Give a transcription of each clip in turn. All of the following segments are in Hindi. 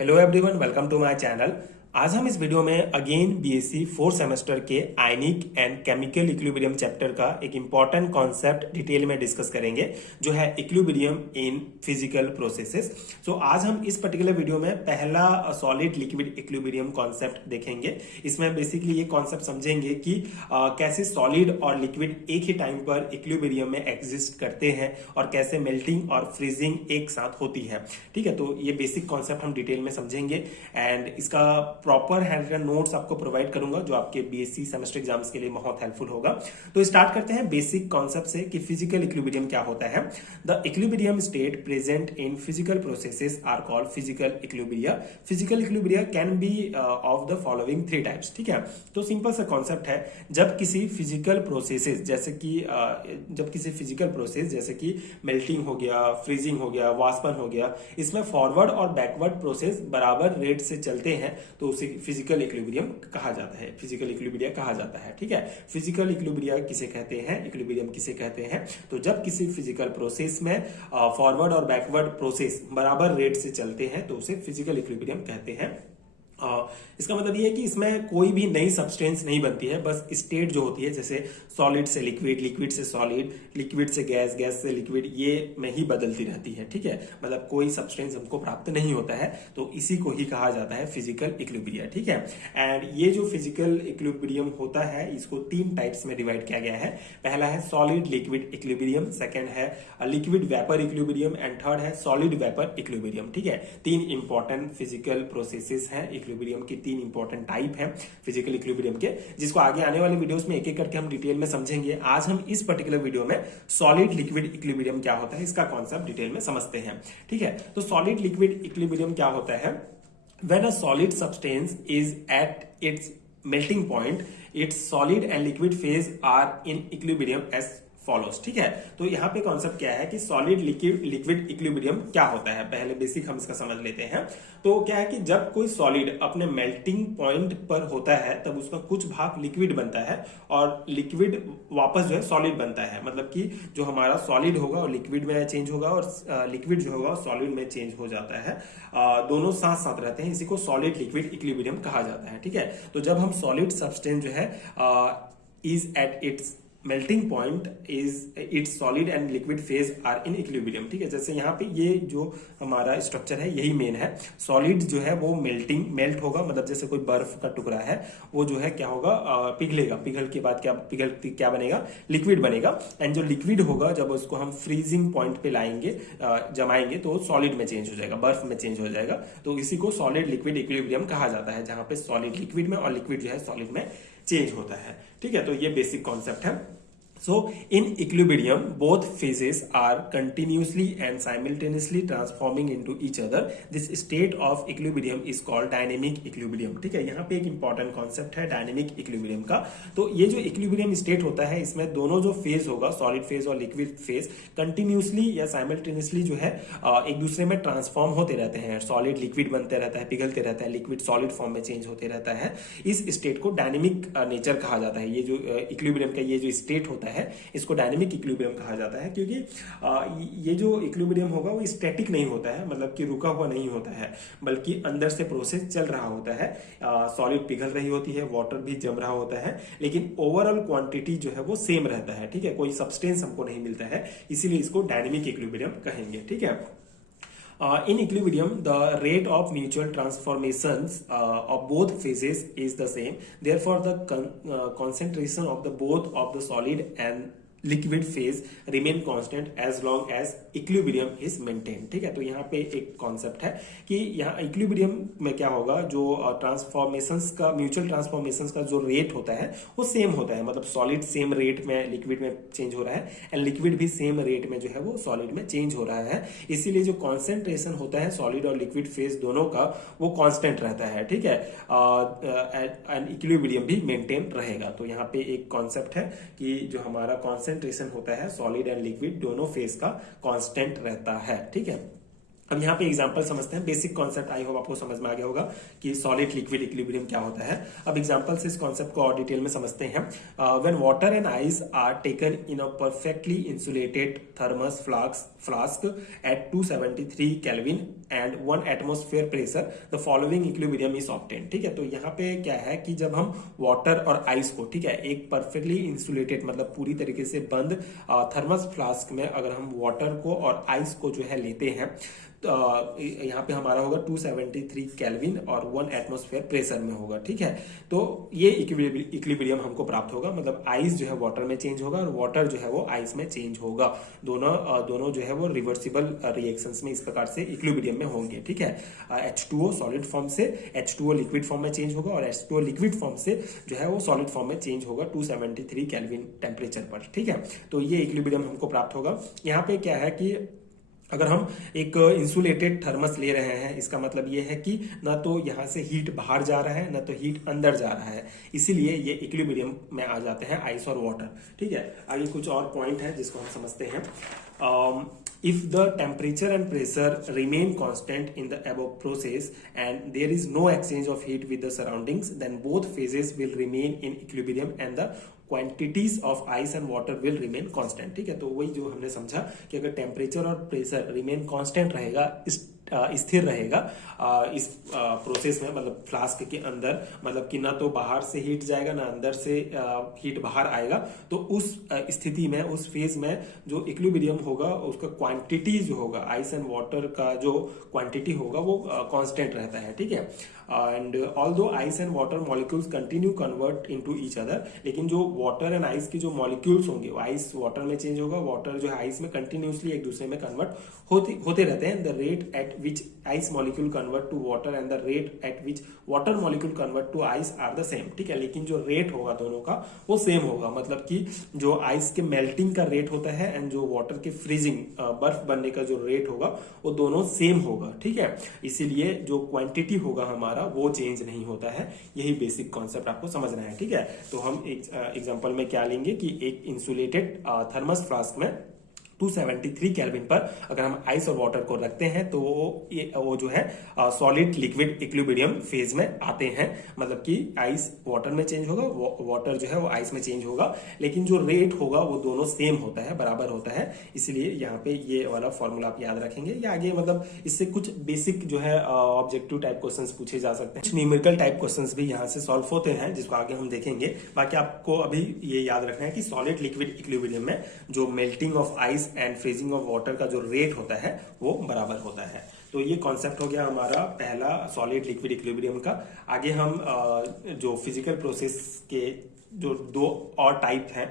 Hello everyone, welcome to my channel. आज हम इस वीडियो में अगेन बीएससी फोर्थ सेमेस्टर के आयनिक एंड केमिकल इक्विलिब्रियम चैप्टर का एक इंपॉर्टेंट कॉन्सेप्ट डिटेल में डिस्कस करेंगे, जो है इक्विलिब्रियम इन फिजिकल प्रोसेसेस। सो आज हम इस पर्टिकुलर वीडियो में पहला सॉलिड लिक्विड इक्विलिब्रियम कॉन्सेप्ट देखेंगे। इसमें बेसिकली ये कॉन्सेप्ट समझेंगे कि कैसे सॉलिड और लिक्विड एक ही टाइम पर इक्विलिब्रियम में एग्जिस्ट करते हैं और कैसे मेल्टिंग और फ्रीजिंग एक साथ होती है। ठीक है, तो ये बेसिक कॉन्सेप्ट हम डिटेल में समझेंगे एंड इसका प्रॉपर हैंड नोट्स आपको प्रोवाइड करूंगा, जो आपके बीएससी सेमेस्टर एग्जाम्स के लिए बहुत हेल्पफुल होगा। तो स्टार्ट करते हैं बेसिक कॉन्सेप्ट से कि फिजिकल इक्विलिब्रियम क्या होता है। The equilibrium state present in physical processes are called physical equilibria. Physical equilibria can be of the following three types. ठीक है, तो सिंपल सा कॉन्सेप्ट है, जब किसी फिजिकल प्रोसेसेस जैसे कि मेल्टिंग हो गया, फ्रीजिंग हो गया, वाष्पन हो गया, इसमें फॉरवर्ड और बैकवर्ड प्रोसेस बराबर रेट से चलते हैं तो उसे फिजिकल इक्विलिब्रियम कहा जाता है, फिजिकल इक्विलिब्रिया कहा जाता है। ठीक है, फिजिकल इक्विलिब्रिया किसे कहते हैं, इक्विलिब्रियम किसे कहते हैं, तो जब किसी फिजिकल प्रोसेस में फॉरवर्ड और बैकवर्ड प्रोसेस बराबर रेट से चलते हैं तो उसे फिजिकल इक्विलिब्रियम कहते हैं। इसका मतलब ये है कि इसमें कोई भी नई सब्सटेंस नहीं बनती है, बस स्टेट जो होती है, जैसे सॉलिड से लिक्विड, लिक्विड से सॉलिड, लिक्विड से गैस, गैस से लिक्विड, ये में ही बदलती रहती है। ठीक है, मतलब कोई सब्सटेंस हमको प्राप्त नहीं होता है, तो इसी को ही कहा जाता है फिजिकल इक्विलिब्रिया। ठीक है, एंड ये जो फिजिकल इक्विलिब्रियम होता है इसको तीन टाइप्स में डिवाइड किया गया है। पहला है सॉलिड लिक्विड इक्विलिब्रियम, सेकेंड है liquid vapour equilibrium and third है सॉलिड वेपर इक्विलिब्रियम। ठीक है, तीन इंपॉर्टेंट फिजिकल प्रोसेसेस हैं, इक्विलिब्रियम की तीन इंपॉर्टेंट टाइप हैं फिजिकल इक्विलिब्रियम के, जिसको आगे आने वाले वीडियोस में एक एक करके हम डिटेल में समझेंगे। आज हम इस पर्टिकुलर वीडियो में सॉलिड लिक्विड इक्विलिब्रियम क्या होता है इसका कॉन्सेप्ट डिटेल में समझते हैं। ठीक है, तो सॉलिड लिक्विड इक्विलिब्रियम क्या होता है? When a solid substance is at its melting point, its solid and liquid phase are in equilibrium as follows. ठीक है, तो यहाँ पे कॉन्सेप्ट क्या है कि सॉलिड लिक्विड इक्विलिब्रियम क्या होता है, पहले बेसिक हम इसका समझ लेते हैं। तो क्या है कि जब कोई सॉलिड अपने मेल्टिंग पॉइंट पर होता है तब उसका कुछ भाग लिक्विड बनता है और लिक्विड वापस जो है सॉलिड बनता है। मतलब कि जो हमारा सॉलिड होगा वो लिक्विड में चेंज होगा और लिक्विड जो होगा सॉलिड में चेंज हो जाता है। दोनों साथ साथ रहते हैं, इसी को सॉलिड लिक्विड इक्विलिब्रियम कहा जाता है। ठीक है, तो जब हम सॉलिड सब्सटेंस जो है is at its melting point, is its solid and liquid phase are in equilibrium. ठीक है, जैसे यहाँ पे ये जो हमारा स्ट्रक्चर है यही मेन है। सॉलिड जो है वो मेल्ट होगा, मतलब जैसे कोई बर्फ का टुकड़ा है वो जो है क्या होगा, पिघलेगा, पिघल के बाद क्या बनेगा, लिक्विड बनेगा। एंड जो लिक्विड होगा जब उसको हम फ्रीजिंग पॉइंट पे लाएंगे, जमाएंगे, तो सॉलिड में चेंज हो जाएगा, बर्फ में चेंज हो जाएगा। तो इसी को सॉलिड लिक्विड इक्विलिब्रियम कहा जाता है, जहां पे सॉलिड लिक्विड में और लिक्विड जो है सॉलिड में चेंज होता है। ठीक है, तो ये बेसिक कॉन्सेप्ट है। So in equilibrium, both phases are continuously and simultaneously transforming into each other. This state of equilibrium is called dynamic equilibrium. ठीक है, यहाँ पे एक इंपॉर्टेंट कॉन्सेप्ट है डायनेमिक इक्विलिब्रियम का। तो ये जो इक्विलिब्रियम स्टेट होता है इसमें दोनों जो फेज होगा, सॉलिड फेज और लिक्विड फेज, कंटिन्यूसली या साइमल्टेनियसली जो है एक दूसरे में ट्रांसफॉर्म होते रहते हैं। सॉलिड लिक्विड बनते रहता है, पिघलते रहता है, लिक्विड सॉलिड फॉर्म में चेंज होते रहता है। इस स्टेट को डायनेमिक नेचर कहा जाता है। ये जो इक्विलिब्रियम का ये जो स्टेट होता है इसको डायनेमिक इक्विलिब्रियम कहा जाता है, क्योंकि ये जो इक्विलिब्रियम होगा वो स्टैटिक नहीं होता है, मतलब कि रुका हुआ नहीं होता है, बल्कि अंदर से प्रोसेस चल रहा होता है। सॉलिड पिघल रही होती है, वाटर भी जम रहा होता है, लेकिन ओवरऑल क्वांटिटी जो है वो सेम रहता है। ठीक है, कोई सब्सटेंस हमको नहीं मिलता है, इसीलिए इसको डायनेमिक इक्विलिब्रियम कहेंगे। ठीक है, in equilibrium, the rate of mutual transformations of both phases is the same. Therefore, the concentration of the both of the solid and liquid phase remain constant as long as equilibrium is maintain. ठीक है, तो यहाँ पे एक कॉन्सेप्ट है कि यहाँ इक्विलिब्रियम में क्या होगा, जो ट्रांसफॉर्मेशंस का, म्यूचुअल ट्रांसफॉर्मेशंस का जो रेट होता है वो सेम होता है। मतलब सॉलिड सेम रेट में लिक्विड में चेंज हो रहा है एंड लिक्विड भी सेम रेट में जो है वो सॉलिड में चेंज हो रहा है। इसीलिए जो कॉन्सेंट्रेशन होता है सॉलिड और लिक्विड फेज दोनों का वो कांस्टेंट रहता है। ठीक है, एंड इक्विलिब्रियम भी मेंटेन रहेगा। तो यहाँ पे एक कॉन्सेप्ट है कि जो हमारा कंसंट्रेशन होता है सॉलिड एंड लिक्विड दोनों फेज का कांस्टेंट रहता है। ठीक है, अब यहाँ पे एग्जांपल समझते हैं। बेसिक कॉन्सेप्ट आई होप आपको समझ में आ गया होगा कि सॉलिड लिक्विड इक्विलिब्रियम क्या होता है। अब एग्जांपल से इस कॉन्सेप्ट को और डिटेल में समझते हैं। When water and ice are taken in a perfectly insulated thermos flask at 273 kelvin and 1 atmosphere pressure the following equilibrium is obtained. ठीक है, तो यहाँ पे क्या है कि जब हम वाटर और आइस को, ठीक है, एक परफेक्टली इंसुलेटेड मतलब पूरी तरीके से बंद थर्मस फ्लास्क में अगर हम वाटर को और आइस को जो है लेते हैं, तो यहाँ पे हमारा होगा 273 केल्विन और 1 एटमॉस्फेयर प्रेशर में होगा। ठीक है, तो ये इक्विलिब्रियम हमको प्राप्त होगा, मतलब आइस जो है वाटर में चेंज होगा और वाटर जो है वो आइस में चेंज होगा। दोनों जो है वो रिवर्सिबल रिएक्शंस में इस प्रकार से इक्विलिब्रियम में होंगे। ठीक है, H2O सॉलिड फॉर्म से H2O लिक्विड फॉर्म में चेंज होगा और H2O लिक्विड फॉर्म से जो है वो सॉलिड फॉर्म में चेंज होगा 273 केल्विन टेम्परेचर पर। ठीक है, तो ये इक्विलिब्रियम हमको प्राप्त होगा। यहाँ पे क्या है कि अगर हम एक इंसुलेटेड थर्मस ले रहे हैं, इसका मतलब ये है कि ना तो यहाँ से हीट बाहर जा रहा है ना तो हीट अंदर जा रहा है, इसीलिए ये इक्विलिब्रियम में आ जाते हैं आइस और वाटर। ठीक है, आगे कुछ और पॉइंट है जिसको हम समझते हैं। If the temperature and pressure remain constant in the above process and there is no exchange of heat with the surroundings, then both phases will remain in equilibrium and the quantities of ice and water will remain constant। ठीक है, तो वही जो हमने समझा कि अगर टेम्परेचर और प्रेशर रिमेन कांस्टेंट रहेगा, स्थिर रहेगा इस प्रोसेस में, मतलब फ्लास्क के अंदर, मतलब कि ना तो बाहर से हीट जाएगा ना अंदर से हीट बाहर आएगा, तो उस स्थिति में, उस फेज में जो इक्विलिब्रियम होगा उसका क्वांटिटी जो होगा, आइस एंड वाटर का जो क्वांटिटी होगा वो कांस्टेंट रहता है। ठीक है, and although ice and water molecules continue convert into each other, लेकिन जो वाटर एंड आइस के जो मॉलिक्यूल्स होंगे, आइस वाटर में चेंज होगा, वाटर जो है आइस में कंटिन्यूसली एक दूसरे में कन्वर्ट होते रहते हैं। The rate at which ice molecule convert to water and the rate at which water molecule convert to ice are the same. ठीक है, लेकिन जो रेट होगा दोनों का वो सेम होगा, मतलब कि जो आइस के मेल्टिंग का रेट होता है एंड जो वाटर के फ्रीजिंग बर्फ बनने का जो रेट होगा वो दोनों सेम होगा। ठीक है, इसीलिए जो क्वांटिटी होगा हमारा वो चेंज नहीं होता है। यही बेसिक कॉन्सेप्ट आपको समझना है। ठीक है, तो हम एक एग्जांपल में क्या लेंगे कि एक इंसुलेटेड थर्मस फ्लास्क में 273 केल्विन पर अगर हम आइस और वाटर को रखते हैं तो वो जो है सॉलिड लिक्विड इक्विलिब्रियम फेज में आते हैं, मतलब कि आइस वाटर में चेंज होगा, वाटर जो है वो आइस में चेंज होगा, लेकिन जो रेट होगा वो दोनों सेम होता है, बराबर होता है। इसलिए यहाँ पे ये वाला फॉर्मूला आप याद रखेंगे। या आगे मतलब इससे कुछ बेसिक जो है ऑब्जेक्टिव टाइप क्वेश्चंस पूछे जा सकते हैं, कुछ न्यूमेरिकल टाइप क्वेश्चंस भी यहाँ से सॉल्व होते हैं, जिसको आगे हम देखेंगे। बाकी आपको अभी ये याद रखना है कि सॉलिड लिक्विड इक्विलिब्रियम में जो melting of ice and freezing of water का जो रेट होता है वो बराबर होता है। तो ये कॉन्सेप्ट हो गया हमारा पहला सॉलिड लिक्विड इक्विलिब्रियम का। आगे हम जो फिजिकल प्रोसेस के जो दो और टाइप हैं,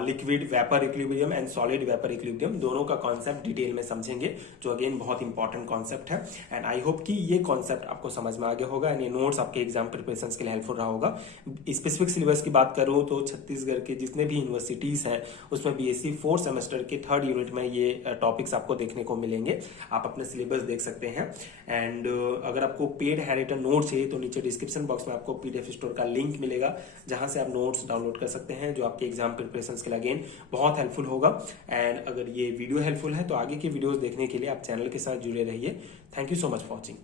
liquid vapour equilibrium and solid vapour equilibrium, दोनों का कॉन्सेप्ट डिटेल में समझेंगे, जो अगेन बहुत इंपॉर्टेंट कॉन्सेप्ट है। एंड आई होप कि ये कॉन्सेप्ट आपको समझ में आ गया होगा एंड ये नोट्स आपके एग्जाम प्रिपरेशन के लिए हेल्पफुल रहा होगा। स्पेसिफिक सिलेबस की बात करूँ तो छत्तीसगढ़ के जितने भी यूनिवर्सिटीज हैं उसमें BSc 4 सेमेस्टर के 3rd यूनिट में ये टॉपिक्स आपको देखने को मिलेंगे। आप अपने सिलेबस देख सकते हैं। एंड अगर आपको पेड हैंडरिटन नोट चाहिए तो नीचे डिस्क्रिप्शन बॉक्स में आपको PDF स्टोर का लिंक मिलेगा, जहां से आप नोट्स डाउनलोड कर सकते हैं, जो आपके एग्जाम प्रिपरेशन के लिए अगेन बहुत हेल्पफुल होगा। एंड अगर ये वीडियो हेल्पफुल है तो आगे के वीडियोस देखने के लिए आप चैनल के साथ जुड़े रहिए। Thank you so much for watching.